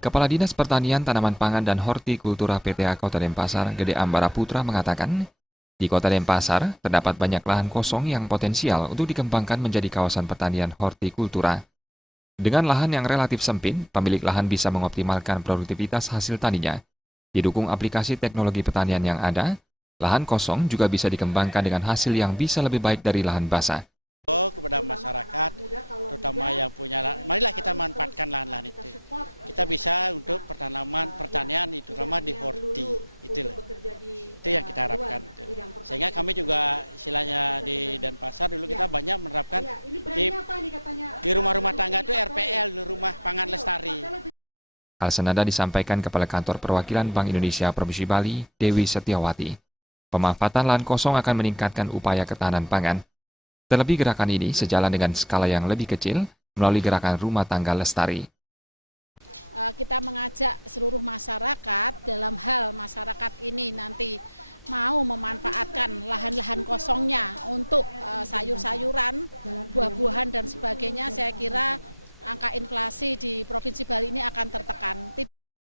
Kepala Dinas Pertanian, Tanaman Pangan, dan Hortikultura PTA Kota Denpasar, Gede Ambara Putra mengatakan, di Kota Denpasar terdapat banyak lahan kosong yang potensial untuk dikembangkan menjadi kawasan pertanian hortikultura. Dengan lahan yang relatif sempit, pemilik lahan bisa mengoptimalkan produktivitas hasil taninya. Didukung aplikasi teknologi pertanian yang ada, lahan kosong juga bisa dikembangkan dengan hasil yang bisa lebih baik dari lahan basah. Hal senada disampaikan Kepala Kantor Perwakilan Bank Indonesia Provinsi Bali, Dewi Setiawati. Pemanfaatan lahan kosong akan meningkatkan upaya ketahanan pangan. Terlebih gerakan ini sejalan dengan skala yang lebih kecil melalui gerakan rumah tangga lestari.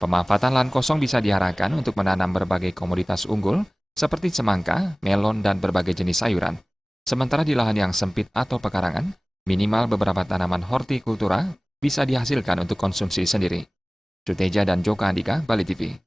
Pemanfaatan lahan kosong bisa diarahkan untuk menanam berbagai komoditas unggul seperti semangka, melon, dan berbagai jenis sayuran. Sementara di lahan yang sempit atau pekarangan, minimal beberapa tanaman hortikultura bisa dihasilkan untuk konsumsi sendiri. Suteja dan Joko Andika, Bali TV.